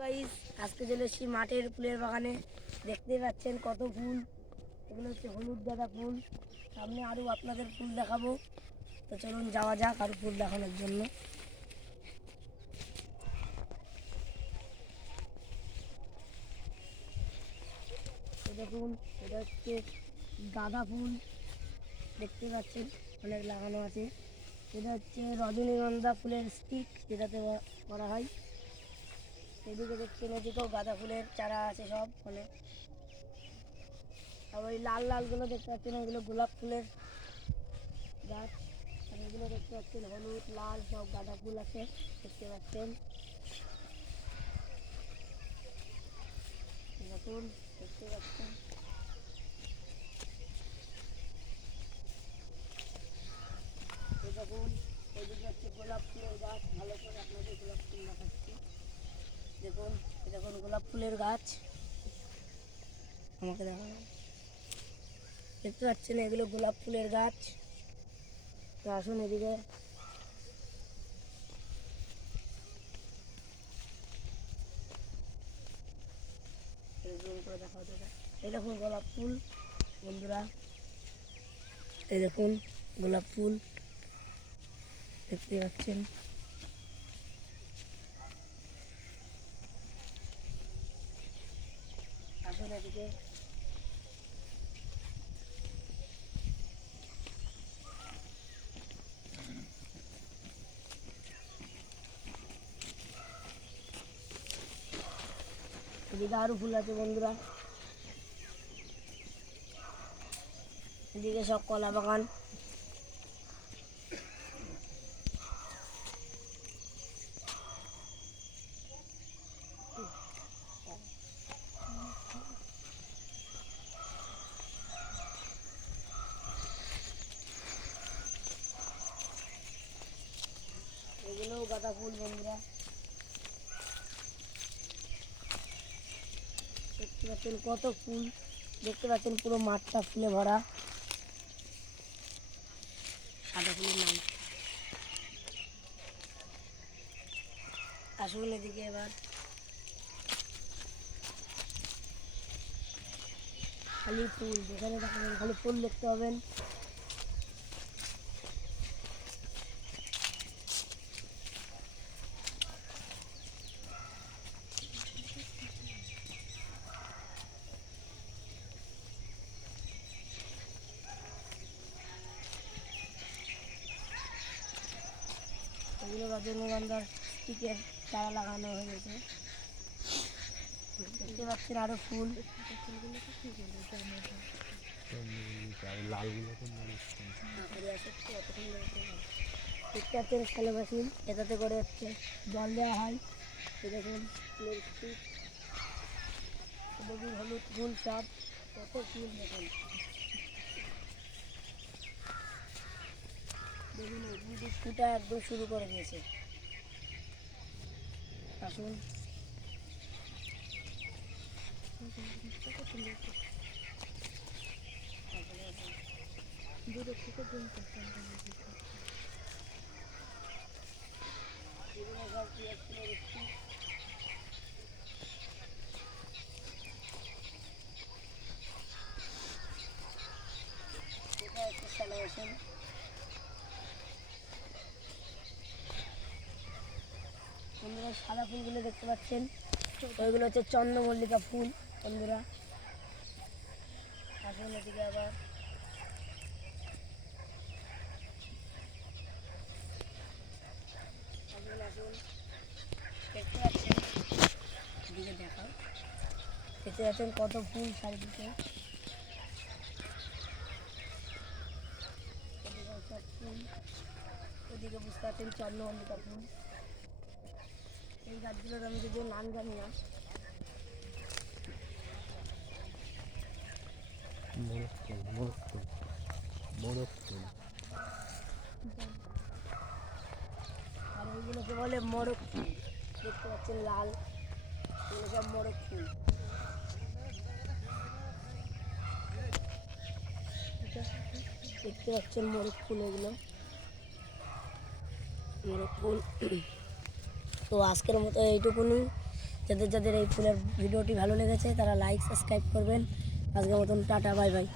Guys, আজকে চলে এসেছি মাঠের ফুলের বাগানে। দেখতেই পাচ্ছেন কত ফুল। এগুলো হচ্ছে হলুদ গাঁদা ফুল। সামনে আরও আপনাদের ফুল দেখাবো। তো চলুন যাওয়া যাক আরও ফুল দেখানোর জন্য। দেখুন, এটা হচ্ছে গাঁদা ফুল। দেখতে পাচ্ছেন অনেক লাগানো আছে। এটা হচ্ছে রজনীগন্ধা ফুলের স্টিক, যেটাতে করা হয়। এদিকে দেখছেন, এদিকেও গাঁদা ফুলের চারা আছে সব অনেক। আর ওই লাল লালগুলো দেখতে পাচ্ছেন, ওইগুলো গোলাপ ফুলের গাছ। আর এগুলো দেখতে পাচ্ছেন হলুদ লাল সব গাঁদা ফুল আছে, দেখতে পাচ্ছেন। দেখুন, দেখতে পাচ্ছেন এই দেখুন, এদিকে হচ্ছে গোলাপ ফুলের গাছ। ভালো করে আপনাদের গোলাপ ফুল দেখাচ্ছি। দেখুন, এই দেখুন গোলাপ ফুলের গাছ। আমাকে দেখানো দেখতে পাচ্ছেন, এগুলো গোলাপ ফুলের গাছ। তো আসুন এদিকে। দেখাও দাদা, এই দেখুন গোলাপ ফুল বন্ধুরা। এই দেখুন গোলাপ ফুল দেখতে পাচ্ছেন। আসুন এদিকে। এদিকে আরো ফুল আছে বন্ধুরা। এদিকে সব কলা বাগান। এগুলোও গাঁদা ফুল বন্ধুরা। দেখতে পাচ্ছেন কত ফুল। দেখতে পাচ্ছেন পুরো মাঠটা ফুলে ভরা। সাদা ফুলের নাম। আসুন এদিকে এবার। খালি ফুল, যেখানে দেখাবেন খালি ফুল দেখতে পাবেন। এগুলো রজনীগন্ধার স্টিকের চারা লাগানো হয়ে গেছে। দেখতে পাচ্ছেন আরো ফুল। দেখতে পাচ্ছেন স্যালোবাসিন, এটাতে করে হচ্ছে জল দেওয়া হয়। দেখুন ফুলের স্টিক, দেখুন হলুদ ফুল সব কত ফুল। দেখুন দেখুন এই ফুটা একদম শুরু করে দিয়েছে। আসুন দূরের থেকে বন্ধুরা, সাদা ফুলগুলো দেখতে পাচ্ছেন, ওইগুলো হচ্ছে চন্দ্রমল্লিকা ফুল বন্ধুরা। আসুন এদিকে আবার। আসুন আসুন, দেখতে পাচ্ছেন, এদিকে দেখাও। দেখতে পাচ্ছেন কত ফুল চারিদিকে। এদিকে সব ফুল। ওদিকে বুঝতে পারছেন চন্দ্রমল্লিকা ফুল। এই গাছগুলোর আমি যদিও নাম জানি না। আর এইগুলোকে বলে মরক ফুল। দেখতে পাচ্ছেন লাল, এগুলো সব মরক ফুল। দেখতে পাচ্ছেন মরক ফুল, এগুলো মরক ফুল। তো আজকের মতো এইটুকুনি। যাদের যাদের এই ফুলের ভিডিওটি ভালো লেগেছে তারা লাইক সাবস্ক্রাইব করবেন। আজকের মতন টাটা, বাই বাই।